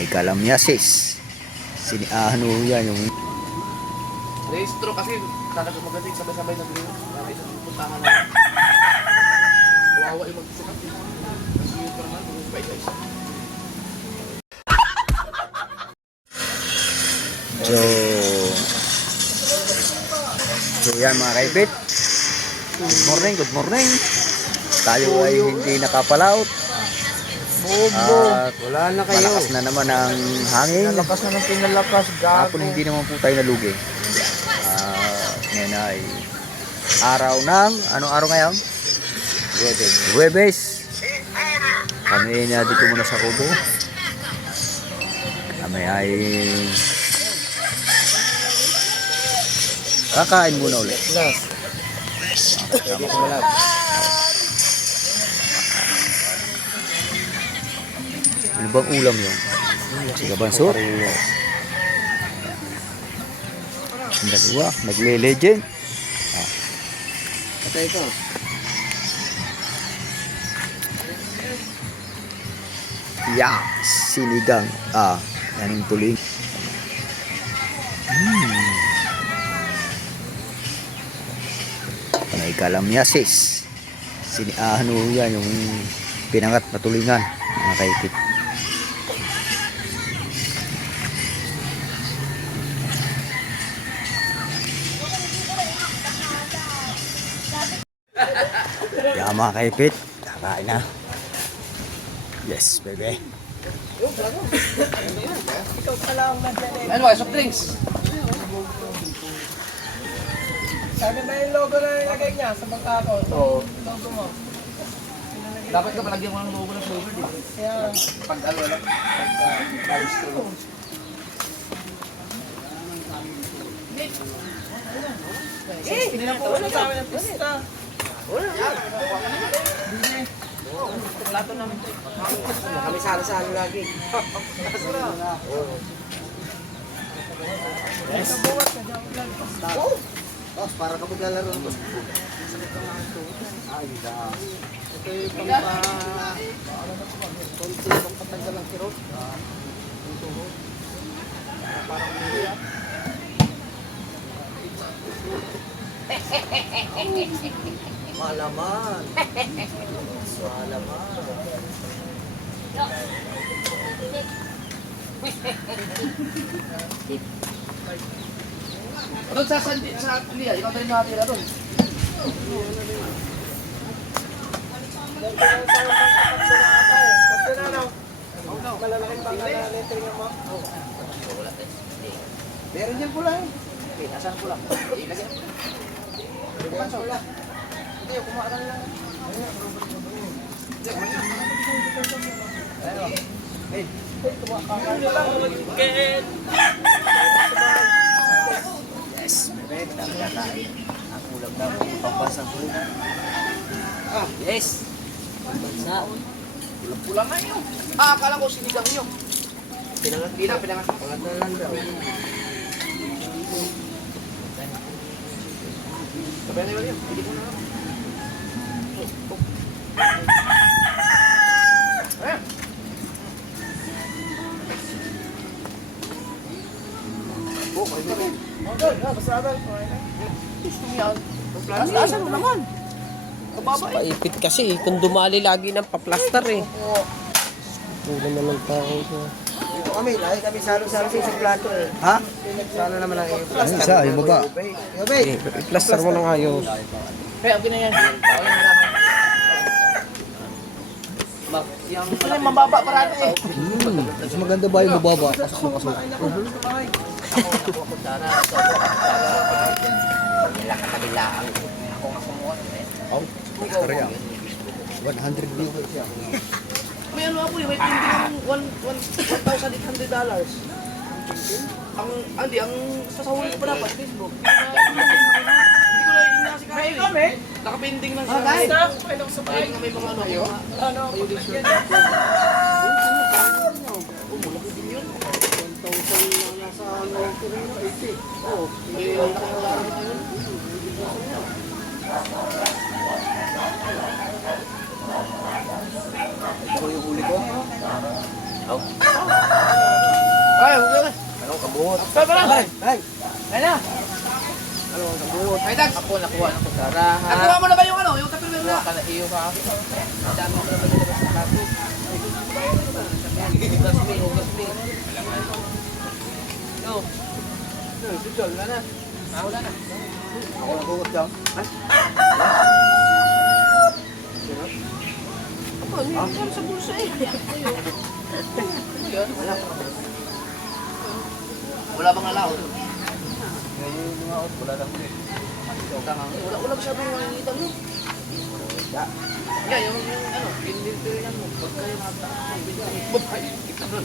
May kalamyasis. Ano yan yung... Rehistro kasi talaga magaling sabay-sabay na dito. Para isang puntahan na. Kawawa yung magsukat. Kasi yung parang pa isa-isa. So yan mga kaibit. Good morning, good morning. Tayo ay hindi nakapalaut. At Wala na kayo. malakas na naman ang hangin. Pinalakas na ng pinalakas. Hapon hindi naman po tayo nalugi. Ngayon ay araw ng, anong araw ngayon? Huwebes. Kami na dito muna sa Kubo. Kami ay kakain muna ulit. Ano bang ulam yun? Sigabansot? Ang dalawa, nagle-legend. Patay ito. Yeah, sinigang. Yan yung tuling. May kalamyasis. Ano yan yung pinangat na tulingan. Mga kaikit. Yan mga kaipit. Kakain na. Yes, baby. Ikaw pala ang naglalagay. Ano ba? Soft drinks? Sabi na yung logo na nilagay niya sa bangkako. Oo. Logo mo. Dapat ka palagyan mo ng logo ng flavor, di ba? Kaya, Pag ano lang. Pag rehistro. hindi na po wala sa amin ng pista. Plato namin. Kami salo-salo lagi. Yes. Buwas na dyan ulan. Tapos para ka maglalaro ng basketball. Ito yung konti pang patanggal ng kirot. Parang hindi Malaman. Malaman. Doon sa Liya, ikaw tayo nakatira doon. malalaking bangka na letering mo. Meron dyan pula eh. Okay, nasaan pula? Ilagyan ang pula. Ilagyan ang pula. Hindi, kumakan lang. Ayun. Hey. Yes, bebe, dami na tayo. Ang ulam na po, pambansang pula. Yes. Pambansa. Pula nga yun. Akala ko sinigang nyo. Pinangat. Pinangat na lang daw. Sabay na yun. Hindi ko na lang. Ayan. Okay na rin. Okay, basada. Gusto mo yan. Asan mo naman? Kababa eh. Paipit kasi kung dumali lagi ng paplaster eh. Ulan naman tao ito. Dito kami, lagi kami salo-salo sa isang plato eh. Ha? Salo naman ang Ano plaster. isa? Yung baba? Yobe! I-plaster mo ng ayos. Kaya, okay na yan. Ito yung mababa parati eh. Mas maganda ba yung baba? Pasok na pasok. Oh, kaya. 100 viewers siya. May ano ako eh, may pinding ng $1,800. Ang sasawin ko pa dapat, Facebook. Hindi ko na inasi May kami. Nakapinding lang Okay. siya. Staff, pwede ko sa bahay. May mga ano. Ano? Ayun. Malaki din yun. 1,000 na nasa 80. Oo. May nakakalaro na yun. Ito yung huli ko. Oh. Ay, Ay na! ay, Dax! Ako, nakuha ng kusara, ha? Nakuha mo na ba yung ano? Yung tapilwel na? Nakuha ka na iyo, ha? Dami ko naman yung sa plato. Hugas me, hugas me. No. No, sudol, wala na. Ah, wala na. Ako nagugot dyan. Ako, hindi sa bulsa eh. Yun, wala. Wala bang alaw? Ngayon yung mga out, wala lang. Wala masyadong makikita mo. Yeah, yung ano, in-delivery yan mo. Pag kayo makikita mo.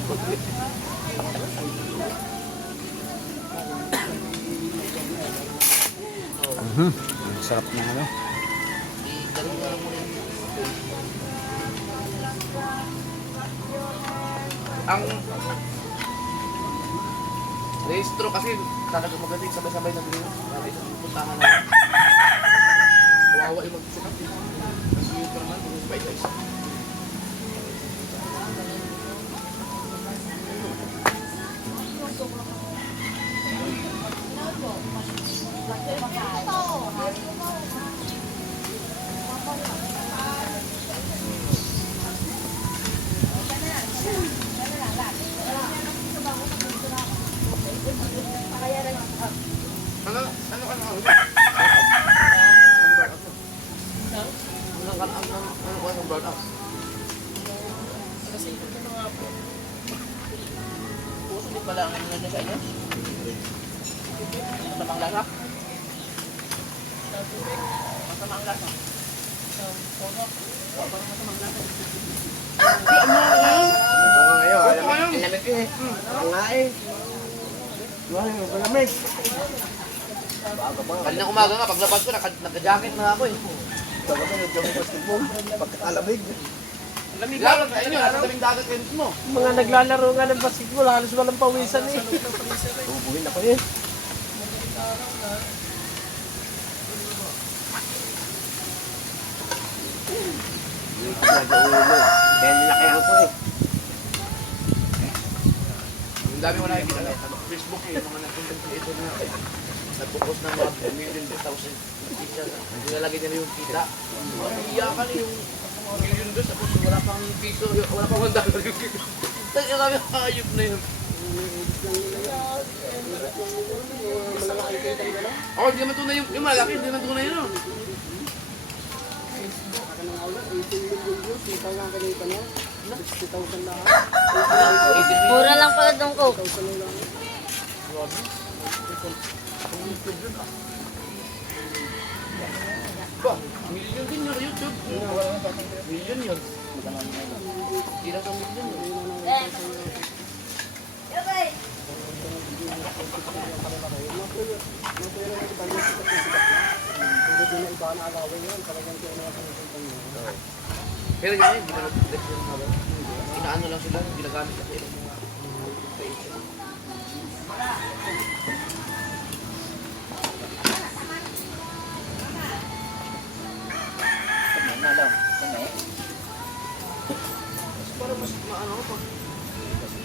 Sarap na ano. Ang rehistro kasi talaga magaling sabay-sabay na bilhin. Para isang puntahan na. Kawawa yung magsukat eh. Kasi yung naman, yung spice. Ang brown out. Kasi ito na nga po. Puso din pala ang ano na sa inyo? Masamang lasa? Masamang lasa? Masamang lasa? Ngayon, Lamig yun eh. Ang nga eh. Wala yung malamig. Kaninang umaga nga, paglabas ko, naka-jacket na ako eh. Talaga nag-jogging basketball. Pagkakalamig. Lamig lalo sa inyo, nasa tabing dagat kayo mismo. Mga naglalaro nga ng basketball, halos walang pawisan eh. Ubuhin ako yun. Kaya nilakayan ko eh. Ang dami mo nakikita na sa Facebook eh, yung mga nag-content creator na nagpo-post ng mga million, 10,000 nilalagay nila yung kita. Iyakan yung million doon, tapos wala pang piso, wala pang $1 yung kita. Tapos yung kami hayop na yun. Oh, hindi naman tunay yung malaki, hindi naman tunay yun. Mura lang pala doon ko. Ba, million din yun YouTube. Million yun. Hindi lang sa million yun. Pero yun eh, inaano lang sila, ginagamit sa ilang mga creation. Parang mas maano pa.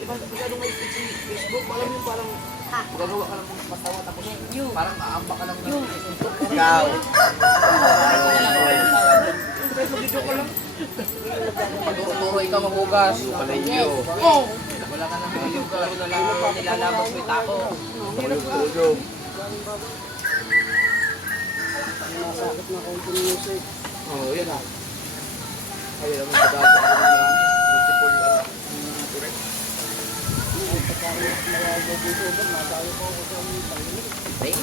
Diba, masyadong may speech si Facebook, alam mo yung parang gagawa ka lang ng patawa tapos parang aamba ka lang ng suntok. Ikaw. Turo ikaw maghugas. Oh! Wala ka nang hugas. Nilalabas mo yung tako. Tulog. Oo, yan ah. Ayun naman sa dati. Multiple ano. Okay?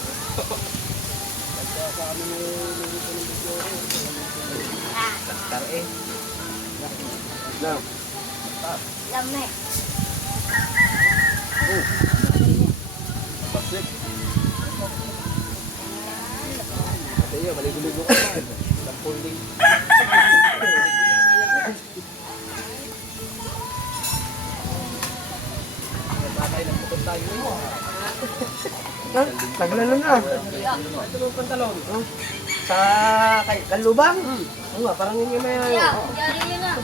Tar eh. Lame. Basik. Ate yun, maligo-ligo ka na. Lampuling. Matay lang putol tayo. Taglan na. Ito yung pantalon. Sa Kalubang? Oo nga, parang yun yung may... Kuya, yari yun na.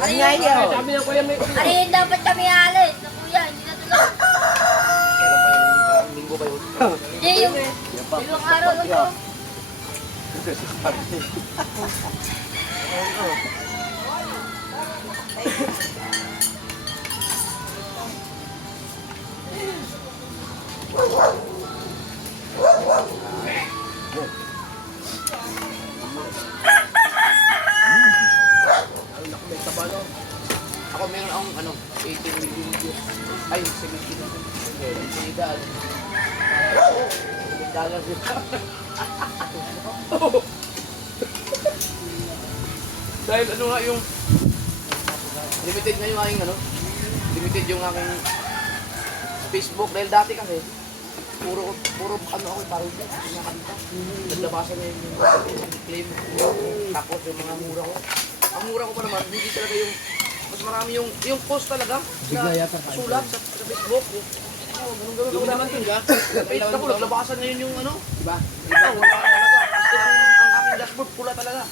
Ay, sabi ng kuya may... Ari yun dapat kami alis. Kuya, hindi na tulog. Kailan pa yung Linggo ba yun? Hindi, yung ibang araw lang to. Ako meron akong ano, 18 million views. Ay, 17 million. Hindi daan. $7 yun. Dahil ano nga yung limited na yung aking ano, limited yung aking Facebook. Dahil dati kasi, puro ano ako, parang pinakanta. Naglabasan na yung claim. Tapos yung mga mura ko. Ang mura ko pa naman, hindi talaga yung mas marami yung post talaga na sulat sa Facebook. Oh, ganun gawin naman din ka. Page ako, naglabasan ngayon yung ano. Diba? Wala talaga. Kasi ang aking dashboard pula talaga.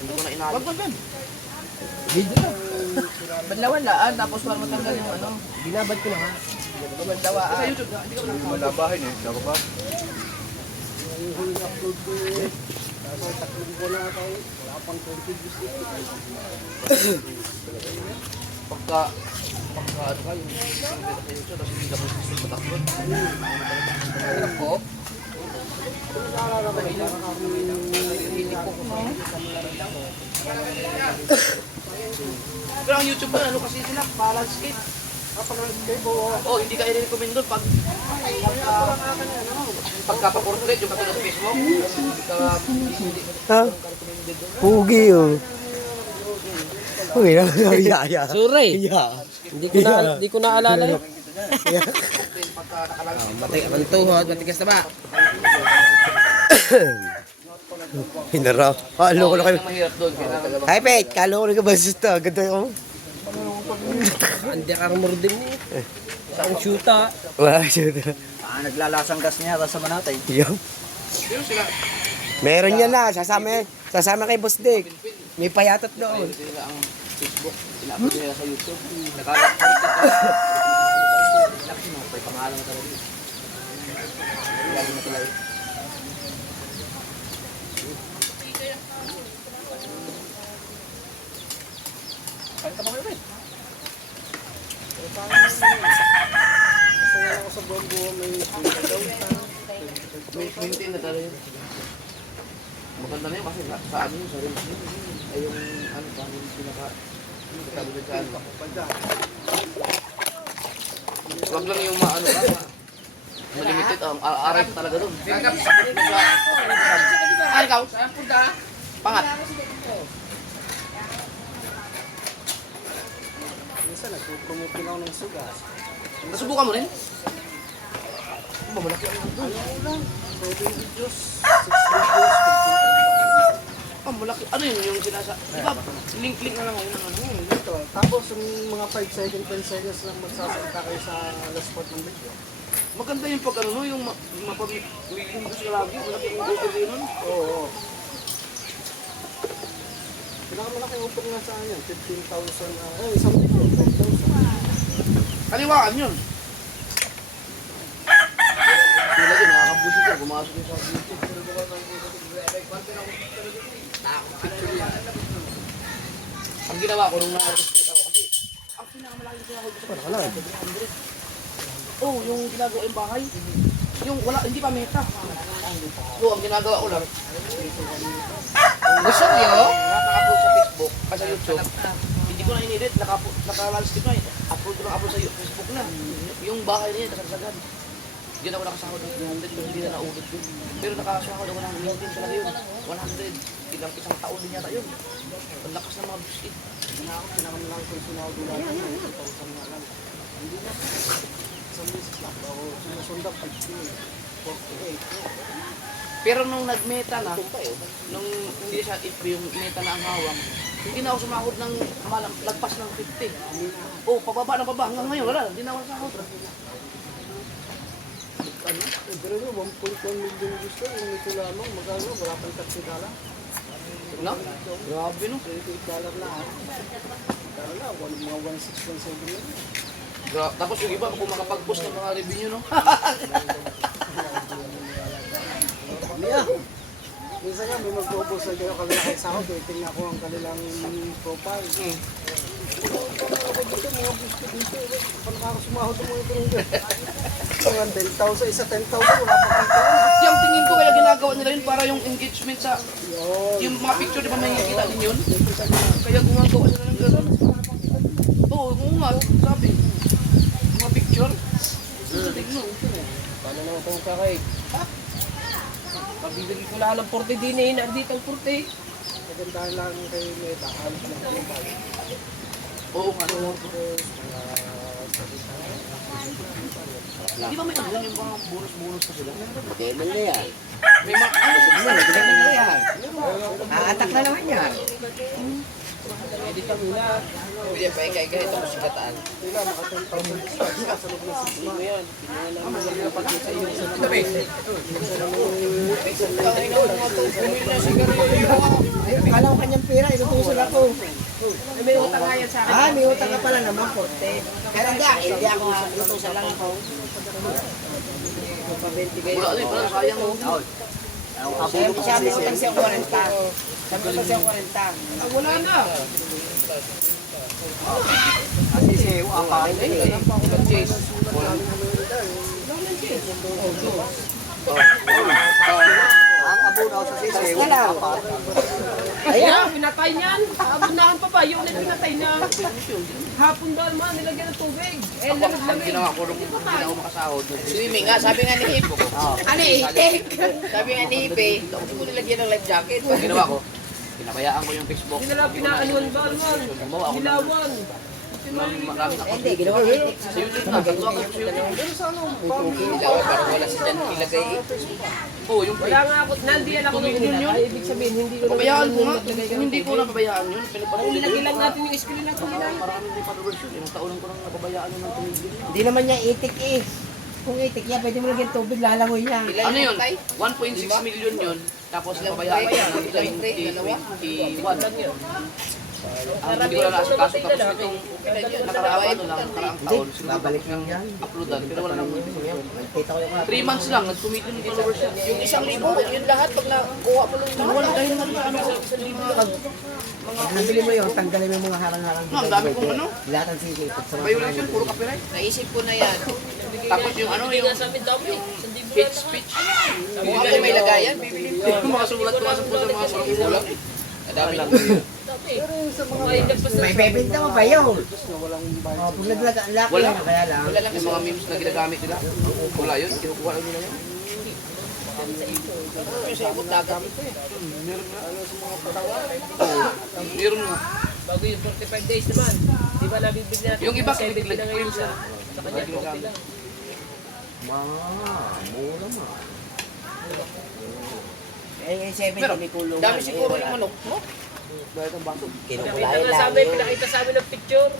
Hindi ko na inayos. Wag. Banlawan laan, tapos para matanggal yung ano. Binabad ko na nga. Banlawaan. Sa YouTube na, hindi ka na Malabahin eh. Dapat ba? pagka ano ka yung sa YouTube, tapos hindi ka po gusto matakot. Ano po? Pero ang YouTube na, ano kasi sila, pa-landscape. Oh, hindi ka i-recommend doon pagka-portrait yung katulad sa Facebook. Hindi ka Ha? recommended doon. Pugi oh. Uy, yaya. Suray. Hindi ko naalala yun. Pagka nakalandscape. Ang tuhod, matigas na ba? Hinara. Kalo ko na kayo. Ang mahirap doon, kailangan Hi, Pete. Kalo ko na kayo basta. Ganda yung... Hindi ka rumordin niya. Ang shoota. Wala, shoota. Naglalasang gas niya sa manatay. Yup. Pero sila, Meron yan na. Sasama kay Boss Dick. May payatot doon. hindi nila ang Facebook, ina-upload nila sa YouTube. Nakalak may pangalan na talaga. Lagi na sila. Kain ka ba kayo, Ben? May maintain na talaga yun. Maganda na yun kasi sa ano yun, sa rin ay yung ano pa, yung pinaka sabi din sa ano. Wag lang yung maano ka, malimited, aray talaga doon. Ano ikaw? Pangat. Minsan nagpupromote din ako ng sugas. Nasubukan mo rin? Ano ba, malaki ang doon? 7 videos, 6 videos, Malaki. Ano yun yung sinasa? Diba, link na lang ngayon ng ano. ito. Tapos yung mga 5 seconds, 10 seconds lang magsasalita kayo sa last part ng video. Maganda yung pag ano, no, yung mapag-iimbus ka lagi, malaki yung gusto din nun. Oo. Pinakamalaki upong nga sa akin, 15,000, isang video, 5,000. Kaliwaan yun. Sila din, nakakabusit yun, pumasok yung sa YouTube. Picture yan. Ang ginawa ko nung naka-restrict ako, kasi ang pinakamalaki na ako gusto ko, 300. Oh, yung ginagawa yung bahay, yung wala, hindi pa meta. So, ang ginagawa ko lang, gusto niyo, naka-upload sa Facebook, sa YouTube, hindi ko na in-edit, naka-landscape na, upload ko lang upload sa Facebook na. Yung bahay na yan, kasagsagan. Hindi na ako nakasahod ng 300, pero hindi na naulit yun. Pero nakasahod ako ng maintain talaga yun, 100. Isang taon din yata yun. Ang lakas ng mga biscuit. Pinakamalaki ko sinahod nila, 2,000 na lang. Hindi na, isang beses lang, ako sinusundan 48. Pero nung nag-meta na, nung hindi siya yung meta na ang hawak, hindi na ako sumahod ng lagpas ng 50. Oh, pababa na pababa. Hanggang ngayon, wala. Hindi na ako sahod. Pero 1.1 million gusto, yung ito lamang, magkano, wala pang $30. No? Grabe no. $28 na. Pero na, mga 1.6, 1.7 lang. Tapos yung iba, kung makapag-post ng mga review nyo, no? Yeah. Minsan nga, may mag-propose na kayo kalaki sa ako, tingnan ko ang kanilang profile. Dito, mga gusto dito. Paano ka ako sumahod ng mga ito nito? Mga 10,000, isa 10,000, wala pa kita. Yung tingin ko kaya ginagawa nila yun para yung engagement sa... Yung mga picture, di ba may nakikita din yun? Kaya gumagawa sila ng gano'n. Oo, nga, sabi. Mga picture. Tignan. Paano naman itong kakay? Pabibigay ko lang ng 40 din eh, nandito ang 40. Magandahan lang kay Meta, alis na profile. Oo nga. Di ba may ano yung mga bonus-bonus pa sila? Demon na yan. May mga... Ano sa Demon na yan. Aatak na naman yan. Edit ka muna. Hindi, paikay-ikay. Tapos si Kataan. Sila, maka 10,000 stars ka sa loob ng 6 months. Yan. Kala ko kanyang pera, inutusan ako. May utang nga yan sa akin. Ah, may utang ka pala naman, Porte. Pero hindi ako utusan lang ako. Wala din, parang sayang mo. Siya may utang siya 40. Sabi ko siya 40. Wala na. Kasi siya, apa. Chase. Ang abunaw sa sisi, apa. Ayan, pinatay niyan. Abunahan pa ba? Yung pinatay niya. Hapon daw man, nilagyan ng tubig. Eh, Ang lamig-lamig. ginawa ko nung hindi na ako makasahod. Swimming nga, sabi nga ni Hip. Ano eh, sabi nga ni Hip eh, gusto ko nilagyan ng life jacket. Ang ginawa ko, pinabayaan ko yung Facebook. Hindi nila pinaanuan ba man? Gumawa ako ng Dilawan. maraming ako. Hindi, ginawa ko yung Sa YouTube na, gagawa ko sa YouTube. ilaw, parang wala si Jan ilagay eh. Oo, yung Wala nga ako, nandiyan ako nung Yun, yun. Ay, ibig sabihin, hindi ko Pabayaan ko nga. Hindi ko napabayaan yun. Pinagpatuloy ko Nilagay yun. lang natin yung screen na tuminan. Marami din followers yun. Ilang taon ko nang napabayaan yun ng tumigil. Hindi naman niya itik eh. Kung itik niya, pwede mo lagyan tubig, lalangoy niya. Ilan Ano yung yun? patay? 1.6 million yun. Tapos napabayaan ko ng 2021. Hindi ko na naasikaso. Tapos itong nakaraang taon. Babalik lang yan. Uploadan. Pero wala nang Kita ko yung 3 months lang. Nag-2 million followers yan. Yung 1,000, yun lahat pag nakuha mo lang yung Wala dahil nga ano. Nabili mo yun, tanggalin mo yung mga harang-harang. Ang dami kong ano. Lahat ang sisi. Violation. Puro copyright. naisip ko na yan. Tapos yung ano yung hate speech. Kung ako may lagayan, bibili ko. Yung mga sulat ko sa puso mga sulat kulang. Madami lang. May bebenta mo ba yun? Oh, pag naglaga, ang laki Wala. na kaya lang. Wala lang Yung mga memes na ginagamit nila. Wala yun. Kinukuha lang nila yun. yung sa ikot dagat. Meron nga. Bago yung 45 days naman. Di ba nabibigyan natin? Yung iba 70 kiniklik na ngayon memes sa na. sa kanya. 40 lang. Mura mo. Eh, 70 may kulong. Dami siguro yung manok mo. Pinakita nga sa amin, pinakita sa amin ng picture.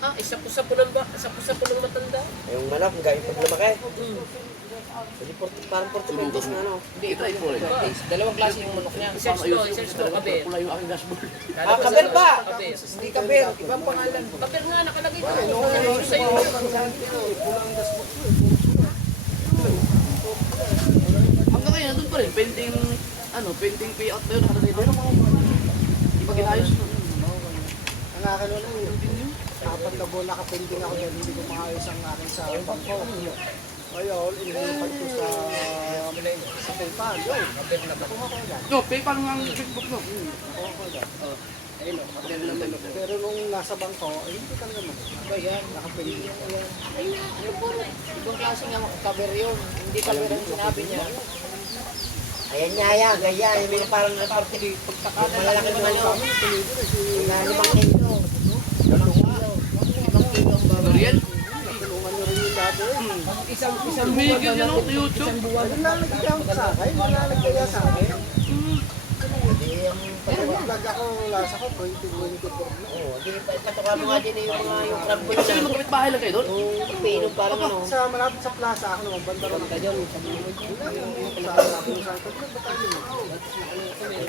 Ah, isa-pusa po ng matanda. Yung manok, gawin pag lumaki. Parang 45 days na ano. Hindi, ito ay 4 dalawang klase yung manok niya. I-search mo, kabe. Pula yung aking dashboard. Ah, kaber ba? Kabe. Hindi kaber, ibang pangalan. Kabe nga, nakalagay ko. Ano sa'yo? Hanggang ngayon, nandun pa rin. Pending payout na yun. Nakalagay doon. Di ba ginayos? Ang akin wala yun. 4 na buwan nakapending ako dahil hindi ko maayos ang aking sa bangko. Ngayon, inilipat ko sa PayPal. Yun, nakuha ko yan. No, PayPal nga ang Facebook mo. Nakuha ko yan. Pero nung nasa bangko, ay hindi ka naman. Ba yan? Nakapending ako. Ibang klase nga kaber yun. Hindi kaber ang sinabi niya. Ayan niya, yan, ganyan. Yung parang naparte. Pagkakala Malalaki lang naman naman yung yun. na 5 kilo. 2 kilo. Pero yan, Tulungan nyo rin yung dati. Isang tumigil yan ako sa YouTube. Ano nalalagyan sa akin? Nalalagyan sa akin? Pag ako lasa ko, 2024 na. Oo, di patukan mo nga din yung mga yung crumble Kasi yung magkapit bahay lang kayo doon. Pinom parang ano. Sa malapit sa plaza ako naman, banda rin ako dyan. Sa malapit sa ito, ba't tayo?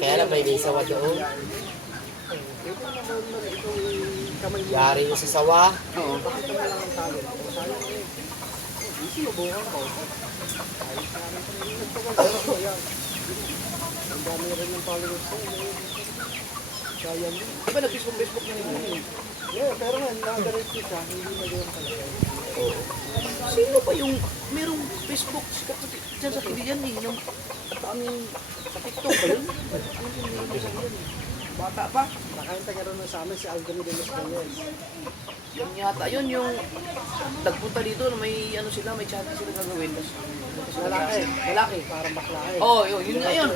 Kaya lang may isawa doon. Pwede naman gawin mo rin itong kamay mo. Yari yung sa sawa. Oo, pakita mo lang ang talent. Kung sayang eh. Sinubukan ko. Ayos na rin kami. Nagtagal ko yan. Ang dami rin ng followers ko. Sayang din. Di ba nag-Facebook na rin? Yeah, pero nga, nakagarate ko siya. Hindi na gawin talaga. Sino pa yung merong Facebook sikat na dyan sa Kilian eh? Yung sa TikTok ba yun? Ano yung meron sa Kilian eh? Bata pa? Nakayang taga rin sa amin si Alden de los Reyes. Yan yata yun yung nagpunta dito na may ano sila, may chat sila gagawin. Lalaki. Lalaki. Parang bakla eh. Oo, yun nga yun.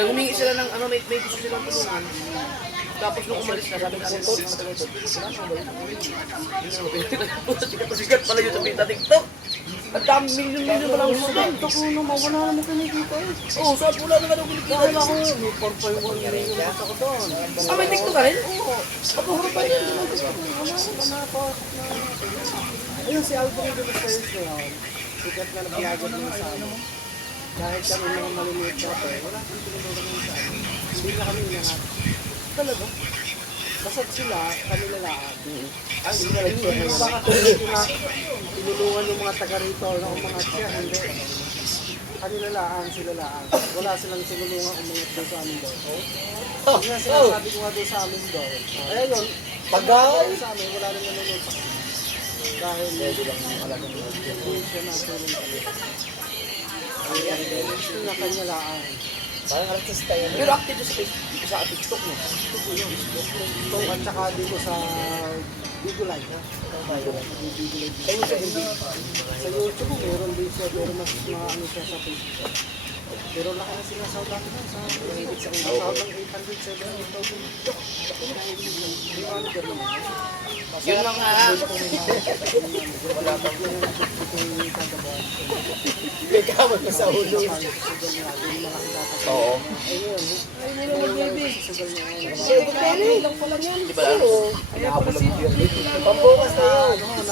Naghumingi sila ng ano, may gusto silang tulungan. Tapos nung umalis na, sabi natin, sikat pala yun sa Pita TikTok. Ang dami, milyon-milyon pala ang gusto. Ito ko naman, wala naman kinikita eh. Oo, saan wala naman ang kinikita. Wala ko, may 4.1 million ako doon. Ah, may TikTok ka rin? Oo. Pagkahuro pa yun. Wala na pa. Ayun, si Alden de los Reyes ngayon. Sikat na nag-vlogger niya sa amin. Kahit kami mga maliliit dati, wala kang tinulungan niya sa amin. Hindi na kami inahat. Talaga. Basta sila, kami lalaan. Ay, hindi na lang yun. Baka tinulungan ng mga taga rito, ng mga siya, hindi. Kanila laan, sila laan. Wala silang tinulungan umungat doon sa amin doon. Yung nga sinasabi ko nga doon sa amin doon. Ay, yun. Pagkain sa amin, wala nang nanonood sa amin. Dahil hindi lang alagang hindi siya natulong kami. Gusto na kanya laan. Parang artista yan. Pero active sa Facebook, sa TikTok mo. Ito at saka dito sa Bigo Live. Ayun sa hindi. Sa YouTube, meron din siya, pero mas maano siya sa Facebook. Pero laki na sila sa dati na, sa higit sa sahod ng 800, 700,000. Yun lang nga. Wala pa po yung kagabuhan. May kamot na sa ulo. Oo. Ayun. Ayun, baby. Di ba ano? Pambukas na yun.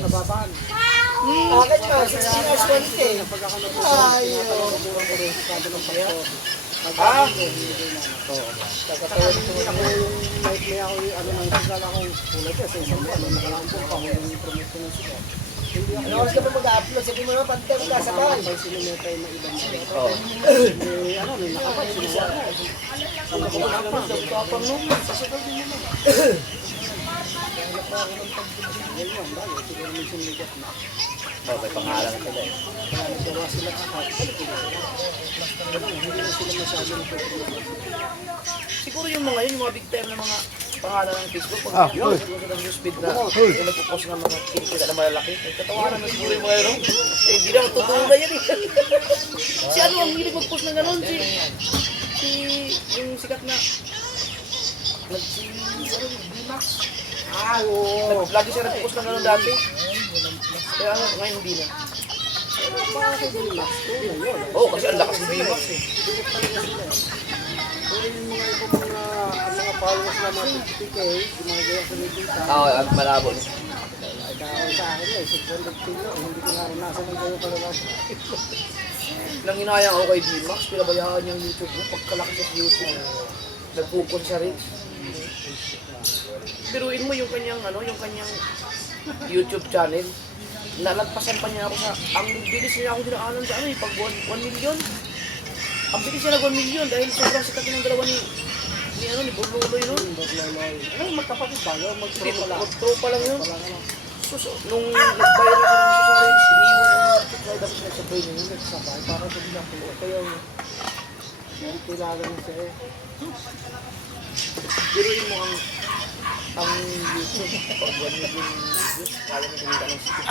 Nababahan. Bakit ka? 16 hours quality. Pag ako nagtatanong ko rin sa sabi ng pastor. Ah? Saka hindi ako yung night may ako yung ano nang sigala akong kulay ka sa isang buwan. Nung nakalaang buwan pa ako yung promote ng siya. Hindi ako Ano oras ka pa mag-upload? Sabi mo naman, pantay ka sa nakakapal kan. pa sinimeta yung mga ibang mga. Oo. Eh, ano, may nakapal sinuwa ko. Sabi ko na pa. Tapang mo. Sasagal din naman. Yan yun, dahil siguro may sinigat na. Oh, may pangalan na sila eh. Kaya nagawa sila sa kahit balik ko na sila. Pero hindi na sila masyado ng Siguro yung mga yun, yung mga big time na mga pangalan ng Facebook. Pag yun, siguro sa newsfeed na yung nagpo-post ng mga kinikita na malalaki. Ay, katawanan na siguro yung mga yun. Eh, hindi naman totoo na yan eh. Si ano ang hilig mag-post ng gano'n? Yung sikat na si D-Max. Ah, oo. Lagi siya nag-post ng gano'n dati. Kaya ano, ngayon hindi na. Para kay Dimax, to na yun. Oo, kasi ang lakas ni D-Max eh. Pero yung mga ibang mga followers na mga 50K, yung mga gaya sa nakikita, Oo, at malabo niya. ay kaaway sa akin eh, 600 kilo, hindi ko naranasan ng gayo pala lang. Nang hinayang ako kay D-Max, pinabayaan niya ang YouTube mo. Pagkalaki sa YouTube, nagpupon siya rin. Biruin mo yung kanyang, ano, yung kanyang YouTube channel. Nalagpasan pa niya ako sa, ang bilis niya ako dinaanan sa ano eh, pag 1 million. Ang bilis niya nag 1 million dahil sobrang sikat ng dalawa ni Burluloy nun. Ano, magkapatid tayo, Hindi, mag-pro pala. tropa lang yun. Wala ka lang. Nung nag-viral siya ng sa sarili, iniwan ang subscribe dapat nagsabay niya. Nagsabay, para sa bilang ko. Kaya yung kilala mo siya eh. Biruin mo ang YouTube pag 1 million views, kaya mo kumita ng 60.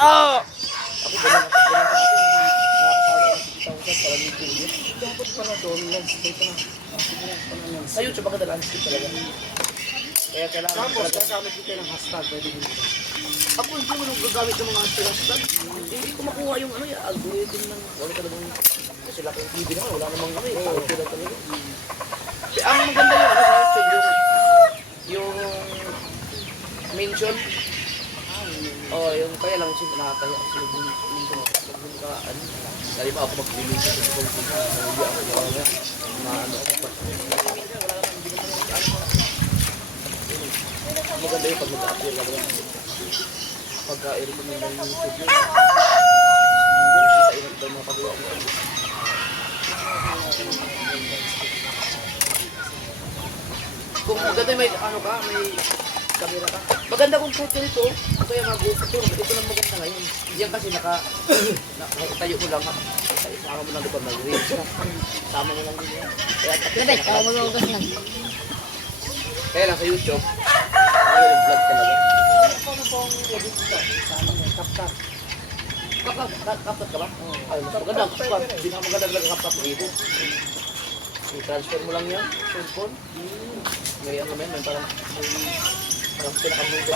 Ako ganun nakakasawag ng 60,000 para YouTube views. Dapat pala doon, landscape pa na. Sa YouTube ang ganda landscape talaga. Kaya kailangan Tapos, talaga. gagamit kita ng hashtag, pwede din. Ako hindi mo nung gagamit ng mga hashtag. Hindi ko makuha yung ano, yung algorithm ng wala talagang kasi laki yung TV naman, wala namang ano, yung tao sila talaga. Kaya ang maganda yung ano sa YouTube, yung mention. Oh, yung kaya lang siya nakakaya kasi yung mention pag ka ano, dali ba ako mag-release sa kung hindi ako na ano ako pa. maganda yung pag mag-upload ka lang. Pagka-i-recommend ng YouTube yun. Kita-ingat daw mga pagawa ko. Kung maganda may ano ka, may camera ka. Maganda kung kahit ganito, kaya mag-upload ito. Ito lang maganda ngayon. Diyan kasi tayo mo lang. Sama mo lang doon mag-reels. Sama mo lang din yan. Bebe, kaya mag-ugas lang. Kaya lang sa YouTube, yung vlog talaga. Ano pong edit ito? Sa ano mo? Kapkat. Kapkat ka ba? Ay, mas maganda ang kapkat. Hindi na maganda talaga kapkat mo ito. I-transfer mo lang yan, cellphone. May ano naman, may parang pinakamugot.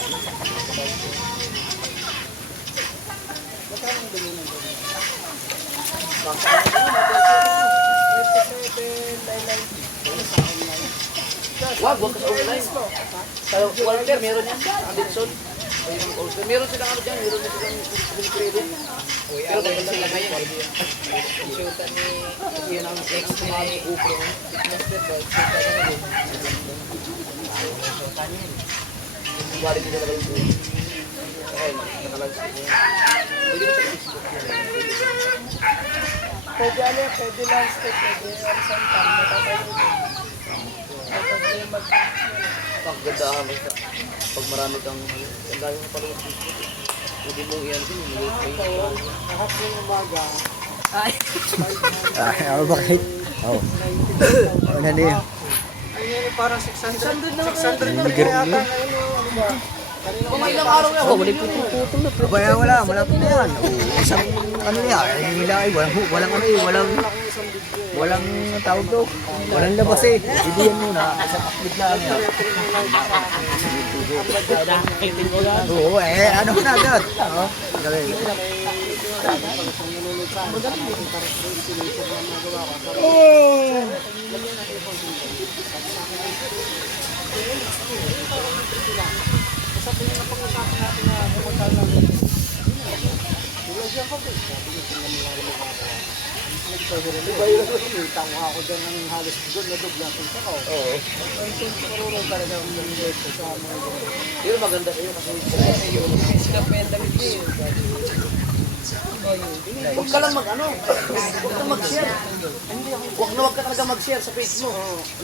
Magkano ang dali ng dali? 37, 990. Wag ka sa online. Sa Walter, meron yan. Adinson. Meron silang ano dyan, meron silang credit. Pero maganda sila ngayon. Shoota ni... Yan ang sumali upro. Balik nila lang yung upro. Okay, nakalansin mo. Pwede mo sa Facebook yan. Pwede ano, pwede landscape, pwede horizontal, matatayo ito. Pwede Ang ganda basta. Pag marami kang ang dami mo pala pwede mong iyan din yung lahat ng umaga, Ano ba kahit? Oo. Ano na yun? ayun parang 600 na yata ngayon, ano ba? Kanina kung ilang araw na ako, Kaya wala, malapit na yan. Isang ano yan, walang ano eh, walang tawag to. Walang labas eh. Ibiyan muna, isang upload lang yan. Oo, ano na agad. Oo, gawin. Sa tingin na pag-usapan natin na pumunta namin. Nilagyan ko din. Sabi niya, tingnan mo lang yung mga Diba yun kumita mo ako dyan ng halos doon na duglatin sa ko. Oo. Karurong talaga ang nilagay ko sa mga Pero maganda sa'yo kasi huwag ka lang mag-ano, huwag ka mag-share. Huwag ka talaga mag-share sa page mo.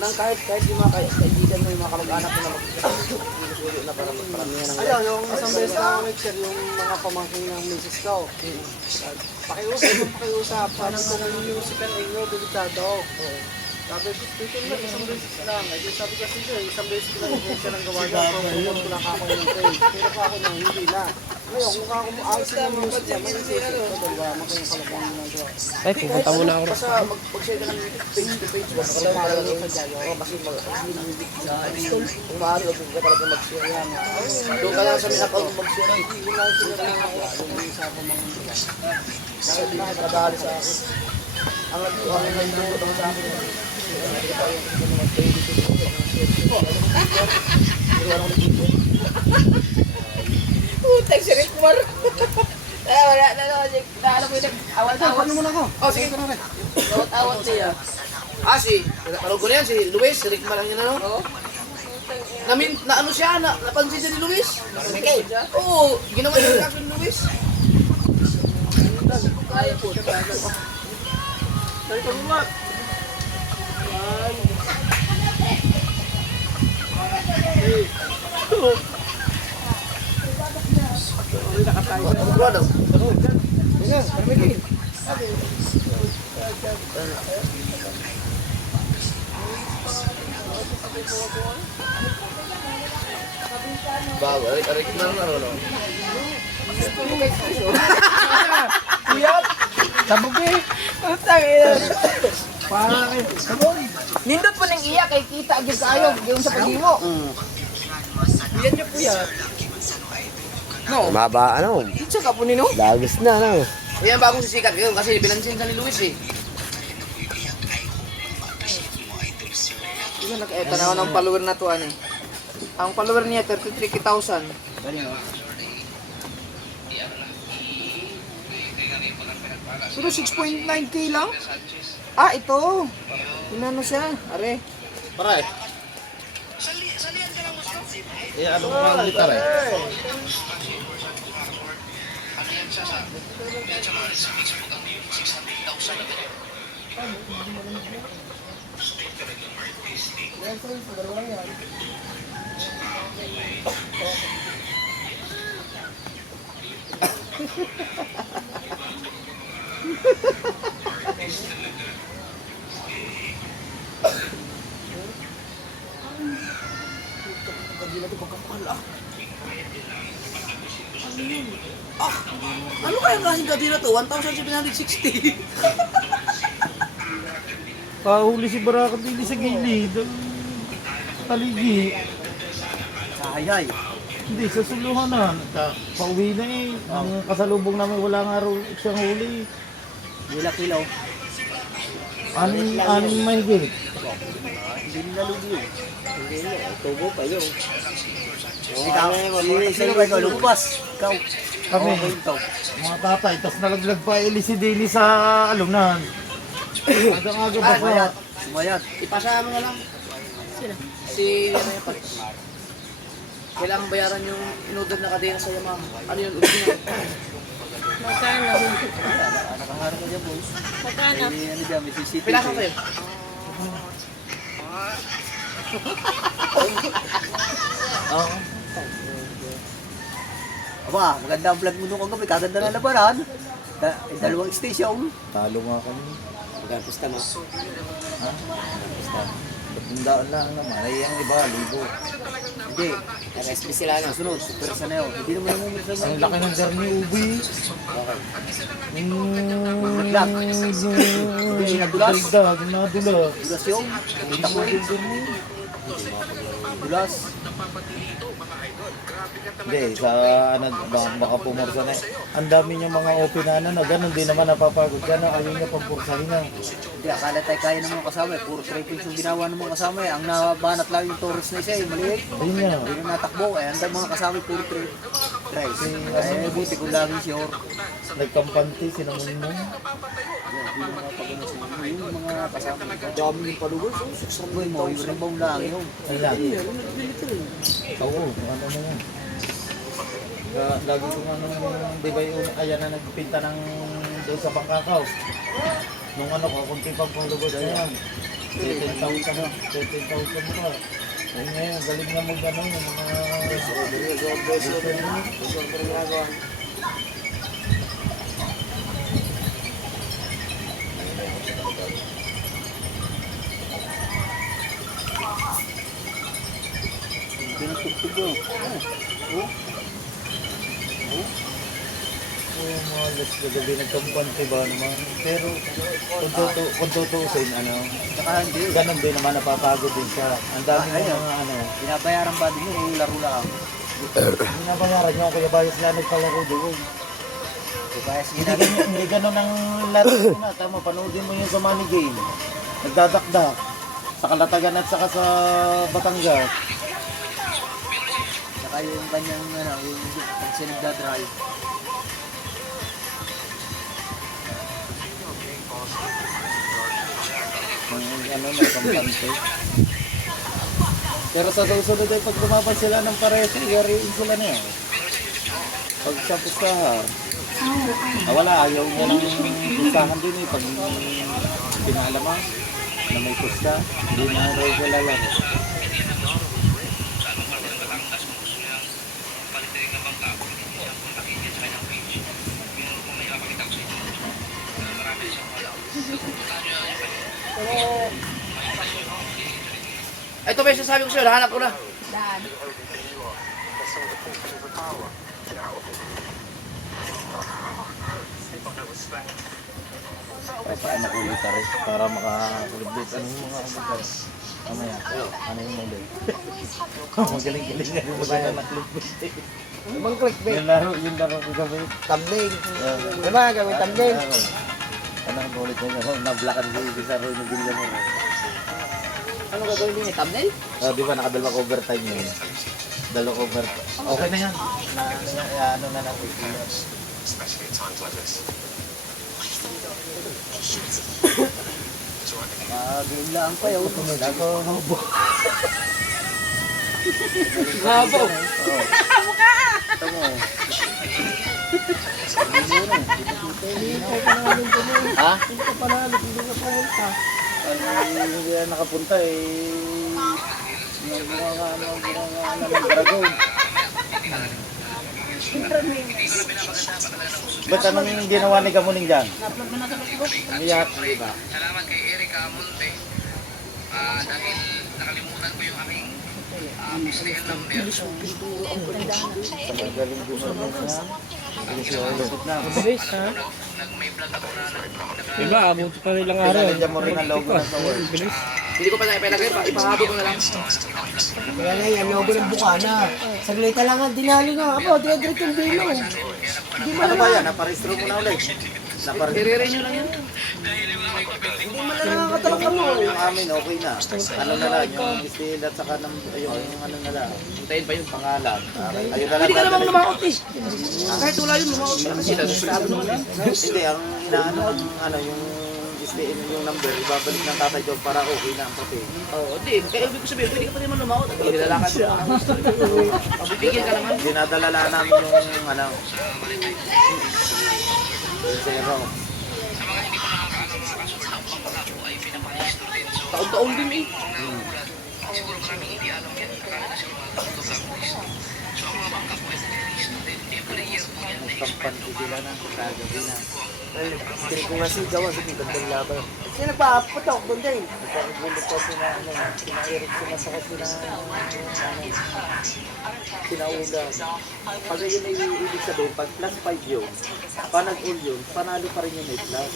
Nang kahit yung mga kaibigan mo, yung mga kamag-anak mo na mag-sulo na para maramihan ng ayun, yung isang beses na ako nag-share yung mga pamangking ng misis ko. Pakiusap. Parang kung yung musical ay no, delikado. Sabi ko, dito na isang beses lang. Ay, sabi ko kasi isang beses lang yung siya ng gawa niya. Promote ko lang ako yung page. Pero pa ako nang hindi na. Ngayon, kung ako ayos na yung music niya, may isip ko. Dahil wala mo kayong kalabahan ng gawa. Ay, pupunta muna ako. basta mag-share ka ng page to page. Basta ka talaga kasi kung maaari, huwag ka talaga mag-share yan. Doon ka lang sa mga account mag-share. Wala sila na ako. Yung isa pa mga Kasi hindi ka nadali sa akin. Ang nagtutulong sa akin. Utang si Rick Mar. Wala na ano mo yung awat-awat. Ano muna ako? Oh, sige. Awat-awat siya. Parang ko na yan, si Luis, si Rick Marang yun ano? Oo. Na ano siya, napansin siya ni Luis. Oo, ginawa niya sa akin ni Luis. Kaya po. Dahil kami mat. Bro, daw. Bago, Rick Marang ano, no? Sabog eh. Utang ina. Parang sabog. Nindot po nang iyak kay kita agad kayo yung sa paghimo. Yan niyo po yan. Maba, ano? Kitsa ka po nino. Dagos na, ano? Yan bagong sisikat ngayon kasi bilansin ka ni Luis eh. Isa tanaw ng follower na to ano eh. Ang follower niya 33,000. Pero 6.9k lang? Ah, ito. Inano siya? Are. Para eh. Eh, ano mga litar eh? Ano kaya klaseng gabi na to? 1,760. Kahuli si Baraka dili sa gilid. Taligi. Sayay. Hindi, sa suluhan na. Pauwi na eh. Ang kasalubong namin wala nga raw siyang huli. Nila kilaw. Anim mahigit. Hindi nila lugi yun. Hindi na, tubo pa yun. Ikaw, sino ba ikaw? Lumabas. Ikaw. Kami, Ikaw. mga tatay, tapos nalaglag pa ili si Dini sa alumnan. Agang-aga pa pa. Sumayat. Sumayat. Ipasama nga lang. Sino? Si ano yung pag... Kailangan bayaran yung in-order na kadena sa Yamaha. Ano yun? Original. Magkano? Nakaharap ka dyan, boss. Magkano? Ano dyan, may CCTV. Pilasan kayo? Oo. Aba, maganda ang vlog mo nung kagabi. Kaganda na labanan. Dalawang station. Talo nga kami. Magkapista mo. Ha? Tandaan lang naman. Ay, ang iba, libo. Hindi. RSP sila na. Sunod, super sa na yun. Hindi naman naman sa Ang laki ng Jeremy Ubi. Naglag. Hindi, nadulas. Nadulas. Dulas yung. Kita ko yun. Dulas. Hindi, sa ano, baka pumursa na. Ang dami niyang mga open na ganun din naman napapagod ka na. Ayaw niya pampursahin na. Hindi, akala tayo kaya ng mga kasama eh. Puro trippings yung ginawa ng mga kasama eh. Ang nabanat lang yung Taurus na isa eh. Maliit. Ayun nga. Hindi na natakbo eh. Ang dami mga kasama puro trip. Tries. Eh, buti kung laging sure. Nagkampante, sinamon mo. Hindi na mapagano sa inyo. Yung mga kasama. Dami yung palugod. Boy mo, yung rebound lang yun. Ay lang. Oo, ano mo yun. Lagi ko nga nung, di ba yung kaya na nagpinta ng doon sa Bangkakaw. Nung ano ko, kunti pang pulugod, ayan. 13,000 mo. 13,000 mo ka. Ayun ngayon, galing na mo gano'n yung mga... Pinatugtog yun. yung mga alas gagabi nagkampante ba naman. Pero kung tutusin, ano, Saka hindi. ganun din naman napapagod din siya. Ang dami ng Ayun. mga ano, Binabayaran ba din yun? Laro lang. binabayaran niyo kaya bayas nga nagpalaro doon. Diba? Hindi ganun ang laro na. Tama, panoodin mo yung sa money game. Nagdadakdak. Sa Kalatagan at saka sa Batangas. Saka yung kanyang, ano, yung pag siya nagdadrive. Ano, nagkampante. Pero sa susunod ay pag lumaban sila ng pares, yariin sila na yan. Pag sa pustahan, wala, ayaw niya ng pustahan din eh. Pag pinalaman na may pusta, hindi na raw sila lang. Ito ba yung sasabi ko sa'yo? Nahanap ko na. Daan. Ay, paano ulit ka rin para makakuliblit. Ano yung mga ulit? Mamaya, ano yung ulit? Magaling-galing nga yung mga nakliblit. Ibang clickbait. Yung laro ko gawin. Thumbnail. Diba, gawin thumbnail. Ano ang ulit mo yun? Nablakan ko yung isa rin yung bilya mo. Ano gagawin din? Thumbnail? Di ba nakadalawang overtime yun? Dalawang overtime. Okay na yan. Ano na natin. Game lang pa yun. Ako, Habo. Ito mo. Ha? Hindi ka panalo, hindi ka pumunta. Hindi na nakapunta eh. Bunga ng dragon. Ba't anong ginawa ni Gamuning dyan? Umiyak, di ba? Salamat kay Eric Amonte. Dahil nakalimutan ko yung aking PCL number. Galing gumawa na. Lusot na. Mabilis, ha? Nag-may vlog ako na Diba, abot pa nilang araw. Pinalagyan mo rin ang logo ng Sower. Bilis. Hindi ko pa naipalagay, ipahabo ko na lang. Kaya na yan, logo ng bukana. Saglit lang nga, dinalo nga. Apo, dire-direct yung bilo. Ano ba yan? Naparehistro mo na ulit. I-renew lang yan. Hindi man lang nakakatalaga mo. Yung amin, okay na. Ano na lang, yung steel at saka ng, ayun, yung ano na lang. Hintayin pa yun. Pangalan. Ayun na lang. Pwede ka namang lumakot eh. Kahit wala yun, lumakot ka kasi nagsasabi naman. Hindi, ang inaano, ano, yung steel, yung number, ibabalik ng tatay doon para okay na ang papel. Oo, hindi. Kaya ibig ko sabihin, pwede ka pa naman lumakot. Nilalakad mo. Pabibigyan ka naman. Dinadalala namin yung, ano, yung zero. Taon-taon din eh. Kampan ko sila na, kagabi na. Hindi ko nga sigaw, sige, gandang laban. Kasi nagpaapot ako doon din. Nagkagulit kasi na, ano, pina-Eric, sumasakit sila, ano, pinaulan. Pag yun ay ibig sabihin, pag plus 5 yun, pa nag-all yun, panalo pa rin yung may plus.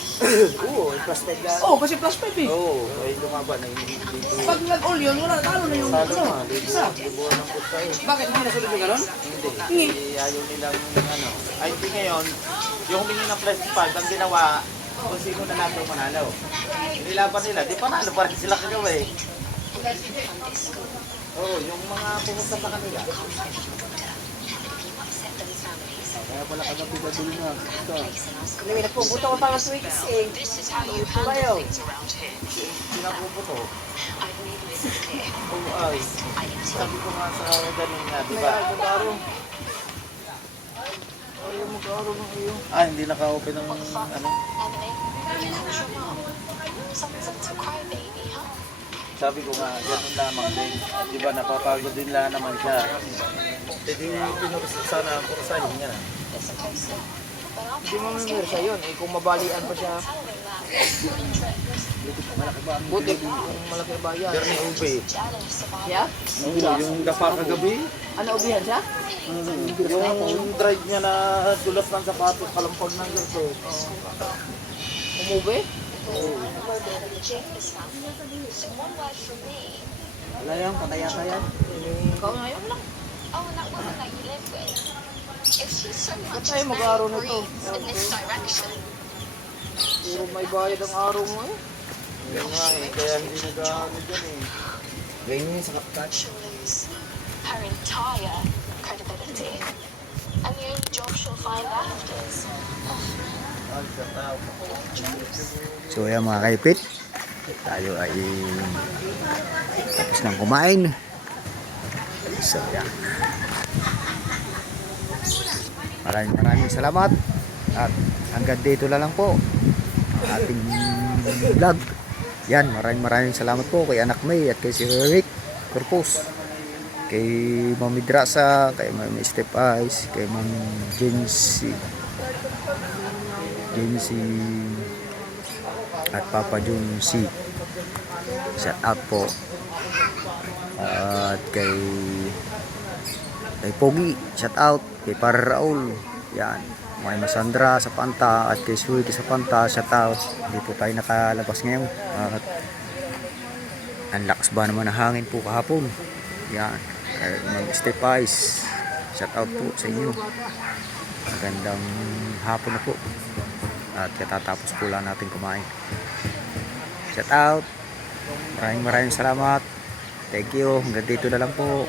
Oo, plastic na. Oo, kasi plus 5 eh. Oo, ay lumaban na yung Pag nag-all yun, wala, talo na yung Salo ano. nga, libuhan ng putsa eh. Bakit hindi nasunod yung gano'n? Hindi, ayaw nilang ano. Ay hindi ngayon, yung humingi ng plus 5, ang ginawa, kung sino na lang yung manalo. Nilaban nila, di panalo pa rin sila kagawa eh. Oo, yung mga pumunta sa kanila. Kaya pala kagabi ka dun na. Ito. May nagpupunta ko pa ng tweets eh. Ito kayo. Sinapuputo. Oo ay. Sabi ko nga sa ganun nga, di ba? Ayaw mag-aaral ng iyo. Ah, hindi naka-open ng ano. Sabi ko nga, ganun lamang din. Di ba, napapagod din lang naman siya. Hindi sana ang kursahin niya na. Hindi mo memersa yun eh. Kung mabalian pa siya. Buti kung malaki ang bayan. Pero ni Ube, Yeah? yung dapa kagabi, Ano, ubihan siya? yung drive niya na dulas ng sapatos, kalampag ng ganito. Umube? Wala yan, pataya-taya yan. Ikaw na yun lang. Ba't tayo mag-araw na ito? Puro may bayad ang araw mo eh. Yan nga eh, kaya hindi nag-ano dyan eh. Ganyan sa kapkat. her entire credibility. And the only job she'll find left is So ayan mga kaipit, tayo ay tapos nang kumain. So ayan. Maraming salamat at hanggang dito na lang po ang ating vlog. Yan, maraming salamat po kay Anak May at kay Sir Eric Corpus, kay Mami Drasa, kay Mami Step Eyes, kay Mami Jency at Papa Jun C. Shout out po. At kay Pogi, shout out kay Par Raul. Yan. May Masandra sa Panta at kay Suwiti sa Panta, shout out. Hindi po tayo nakalabas ngayon. At ang lakas ba naman ng hangin po kahapon. Yan. Kay Ma'am Step Eyes, shout out po sa inyo. Magandang hapon na po. At katatapos po lang natin kumain. Shout out. Maraming salamat. Thank you. Hanggang dito na lang po.